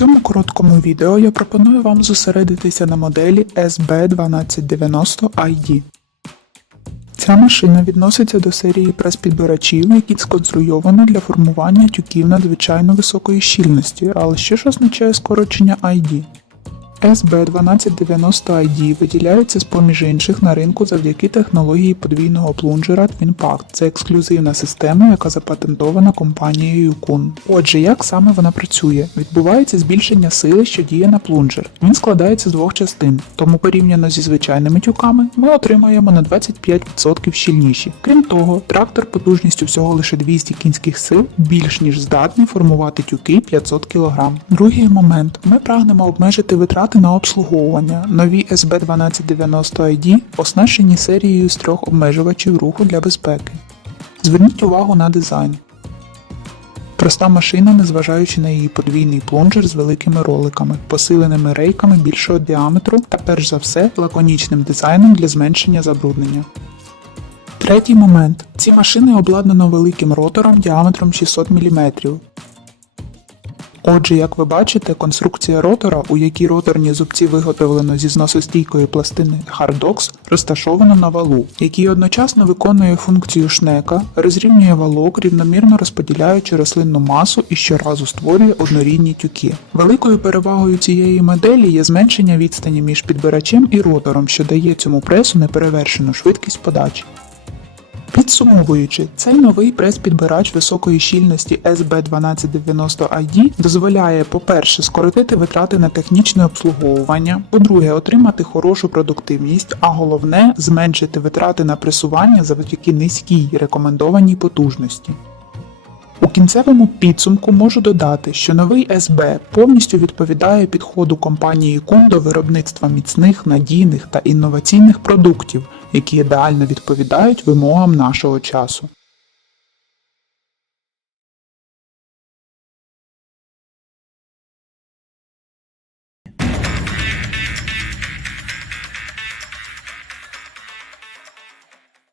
цьому короткому відео я пропоную вам зосередитися на моделі SB1290ID. Ця машина відноситься до серії прес-підбирачів, які сконструйовані для формування тюків надзвичайно високої щільності, але що ж означає скорочення ID? SB1290ID виділяється з поміж інших на ринку завдяки технології подвійного плунжера TwinPact. Це ексклюзивна система, яка запатентована компанією Kun. Отже, як саме вона працює? Відбувається збільшення сили, що діє на плунжер. Він складається з двох частин, тому порівняно зі звичайними тюками ми отримаємо на 25% щільніші. Крім того, трактор потужністю всього лише 200 кінських сил більш ніж здатний формувати тюки 500 кг. Другий момент. Ми прагнемо обмежити витрати на обслуговування. Нові SB1290ID оснащені серією з трьох обмежувачів руху для безпеки. Зверніть увагу на дизайн. Проста машина, незважаючи на її подвійний плунжер з великими роликами, посиленими рейками більшого діаметру та перш за все лаконічним дизайном для зменшення забруднення. Третій момент. Ці машини обладнано великим ротором діаметром 600 мм. Отже, як ви бачите, конструкція ротора, у якій роторні зубці виготовлено зі зносостійкої пластини Hardox, розташована на валу, який одночасно виконує функцію шнека, розрівнює валок, рівномірно розподіляючи рослинну масу і щоразу створює однорідні тюки. Великою перевагою цієї моделі є зменшення відстані між підбирачем і ротором, що дає цьому пресу неперевершену швидкість подачі. Підсумовуючи, цей новий прес-підбирач високої щільності SB1290ID дозволяє, по-перше, скоротити витрати на технічне обслуговування, по-друге, отримати хорошу продуктивність, а головне зменшити витрати на пресування завдяки низькій рекомендованій потужності. Кінцевому підсумку можу додати, що новий СБ повністю відповідає підходу компанії Кун до виробництва міцних, надійних та інноваційних продуктів, які ідеально відповідають вимогам нашого часу.